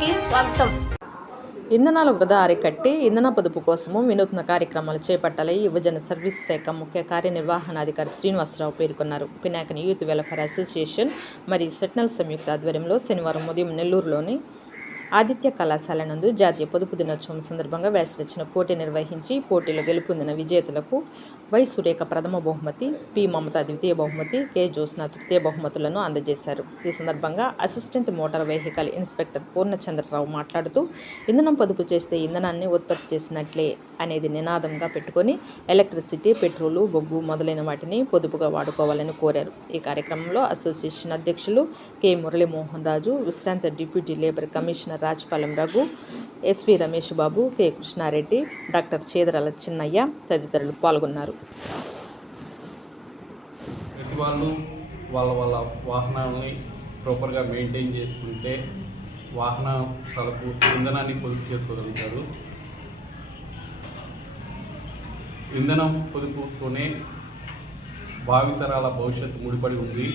న్యూస్కి స్వాగతం. ఇంధనాల వృధా అరికట్టి ఇంధన పొదుపు కోసము వినూత్న కార్యక్రమాలు చేపట్టాలని యువజన సర్వీస్ శాఖ ముఖ్య కార్యనిర్వహణాధికారి శ్రీనివాసరావు పేర్కొన్నారు. పినాకిని యూత్ వెల్ఫేర్ అసోసియేషన్ మరియు సెట్నల్ సంయుక్త ఆధ్వర్యంలో శనివారం ఉదయం నెల్లూరులోని ఆదిత్య కళాశాల నందు జాతీయ పొదుపు దినోత్సవం సందర్భంగా వ్యాసరచన పోటీ నిర్వహించి పోటీలో గెలుపొందిన విజేతలకు వై సురేఖ ప్రథమ బహుమతి, పి మమత ద్వితీయ బహుమతి, కె జ్యోత్స్న తృతీయ బహుమతులను అందజేశారు. ఈ సందర్భంగా assistant motor vehicle inspector Purnachandrarao మాట్లాడుతూ ఇంధనం పొదుపు చేస్తే ఇంధనాన్ని ఉత్పత్తి చేసినట్లే అనేది నినాదంగా పెట్టుకొని ఎలక్ట్రిసిటీ, పెట్రోలు, బొగ్గు మొదలైన వాటిని పొదుపుగా వాడుకోవాలని కోరారు. ఈ కార్యక్రమంలో అసోసియేషన్ అధ్యక్షులు కె మురళీమోహన్ రాజు, విశ్రాంత deputy labour commissioner Rajapalem Raghu, SV Ramesh Babu, K Krishnareddy, doctor Chedarala Chinnaiah తదితరులు పాల్గొన్నారు. ప్రతి వాళ్ళు వాళ్ళ వాహనాలని ప్రాపర్గా మెయింటైన్ చేసుకుంటే వాహనాలకు ఇంధనాన్ని పొదుపు చేసుకోగలుగుతారు. ఇంధనం పొదుపుతోనే భావితరాల భవిష్యత్తు ముడిపడి ఉంది.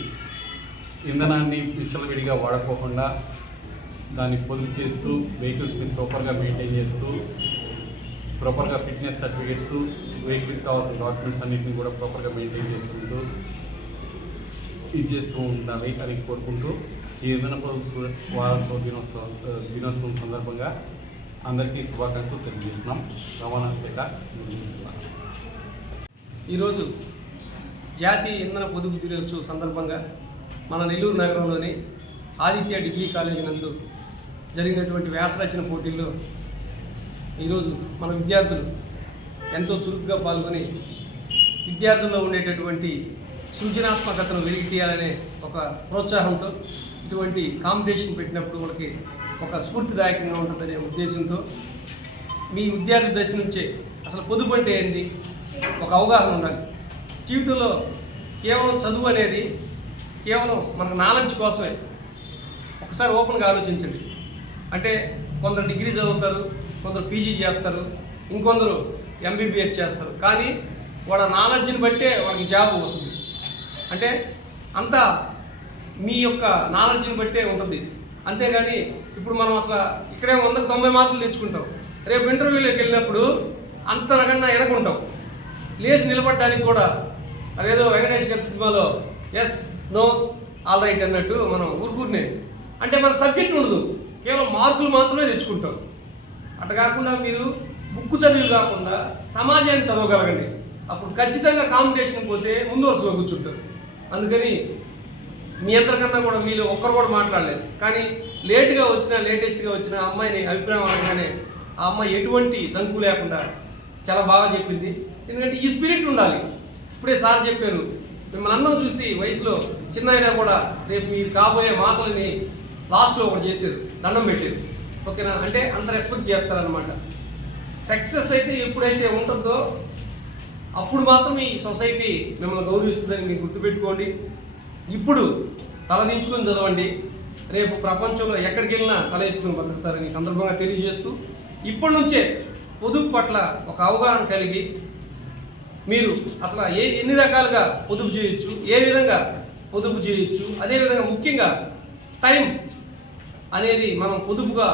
ఇంధనాన్ని విచ్చలవిడిగా వాడుకోకుండా దాన్ని పొదుపు చేస్తూ వెహికల్స్ని ప్రాపర్గా మెయింటైన్ చేస్తూ ప్రాపర్గా ఫిట్నెస్ సర్టిఫికేట్స్, వెహికల్కి కావాల్సిన డాక్యుమెంట్స్ అన్నింటినీ కూడా ప్రాపర్గా మెయింటైన్ చేసుకుంటూ ఇది చేస్తూ ఉండాలి అని కోరుకుంటూ ఈ ఇంధన పొదుపు వారోత్సవ దినోత్సవం సందర్భంగా అందరికీ శుభాకాంక్షలు తెలియజేస్తున్నాం. రవాణా శాఖ. ఈరోజు జాతీయ ఇంధన పొదుపు దినోత్సవం సందర్భంగా మన నెల్లూరు నగరంలోని ఆదిత్య డిగ్రీ కాలేజీ నందు జరిగినటువంటి వ్యాసరచన పోటీల్లో ఈరోజు మన విద్యార్థులు ఎంతో చురుకుగా పాల్గొని విద్యార్థుల్లో ఉండేటటువంటి సృజనాత్మకతను వెలికి తీయాలనే ఒక ప్రోత్సాహంతో ఇటువంటి కాంపిటీషన్ పెట్టినప్పుడు మనకి ఒక స్ఫూర్తిదాయకంగా ఉంటుందనే ఉద్దేశంతో మీ విద్యార్థి దశ నుంచే అసలు పొదుపు అంటే ఏంటి ఒక అవగాహన ఉండాలి. జీవితంలో కేవలం చదువు అనేది కేవలం మనకు నాలెడ్జ్ కోసమే. ఒకసారి ఓపెన్గా ఆలోచించండి. అంటే కొందరు డిగ్రీ చదువుతారు, కొందరు పీజీ చేస్తారు, ఇంకొందరు ఎంబీబీఎస్ చేస్తారు. కానీ వాళ్ళ నాలెడ్జ్ని బట్టే వాళ్ళకి జాబ్ వస్తుంది. అంటే అంతా మీ యొక్క నాలెడ్జ్ని బట్టే ఉంటుంది. అంతేగాని ఇప్పుడు మనం అసలు ఇక్కడే 190 మార్కులు తెచ్చుకుంటాం, రేపు ఇంటర్వ్యూలోకి వెళ్ళినప్పుడు అంతకన్నా ఎనకుంటాం. లేచి నిలబడడానికి కూడా అదేదో వెంకటేష్ గారి సినిమాలో ఎస్ నో ఆల్ రైట్ అన్నట్టు మనం ఊరుకూరినే అంటే మనకు సబ్జెక్ట్ ఉండదు, కేవలం మార్కులు మాత్రమే తెచ్చుకుంటాం. అట్లా కాకుండా మీరు బుక్ చదివి కాకుండా సమాజాన్ని చదవగలగండి. అప్పుడు ఖచ్చితంగా కాంపిటీషన్ పోతే ముందు వరుసలో కూర్చుంటారు. అందుకని మీ అందరికన్నా కూడా మీరు ఒక్కరు కూడా మాట్లాడలేదు. కానీ లేటెస్ట్గా వచ్చిన అమ్మాయిని అభిప్రాయం అనగానే ఆ అమ్మాయి ఎటువంటి జంకు లేకుండా చాలా బాగా చెప్పింది. ఎందుకంటే ఈ స్పిరిట్ ఉండాలి. ఇప్పుడే సార్ చెప్పారు, మిమ్మల్ని అందరం చూసి వయసులో చిన్న అయినా కూడా రేపు మీరు కాబోయే మాటలని లాస్ట్లో ఒకటి చేశారు, దండం పెట్టారు. ఓకేనా? అంటే అంత రెస్పెక్ట్ చేస్తారనమాట. సక్సెస్ అయితే ఎప్పుడైతే ఉంటుందో అప్పుడు మాత్రం ఈ సొసైటీ మిమ్మల్ని గౌరవిస్తుందని మీరు గుర్తుపెట్టుకోండి. ఇప్పుడు తలదించుకొని చదవండి, రేపు ప్రపంచంలో ఎక్కడికి వెళ్ళినా తల ఎత్తుకుని బతుకుతారని ఈ సందర్భంగా తెలియజేస్తూ ఇప్పటి నుంచే పొదుపు పట్ల ఒక అవగాహన కలిగి మీరు అసలు ఎన్ని రకాలుగా పొదుపు చేయొచ్చు, ఏ విధంగా పొదుపు చేయొచ్చు, అదేవిధంగా ముఖ్యంగా టైం అనేది మనం పొదుపుగా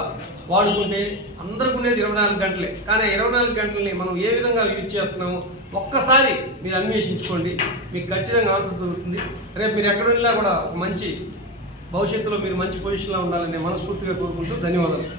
వాడుకుంటే అందరికి ఉండేది 24 గంటలే. కానీ 24 గంటలని మనం ఏ విధంగా యూజ్ చేస్తున్నామో ఒక్కసారి మీరు అన్వేషించుకోండి, మీకు ఖచ్చితంగా ఆన్సర్ దొరుకుతుంది. రేపు మీరు ఎక్కడ వెళ్ళినా కూడా ఒక మంచి భవిష్యత్తులో మీరు మంచి పొజిషన్లో ఉండాలని మనస్ఫూర్తిగా కోరుకుంటూ ధన్యవాదాలు.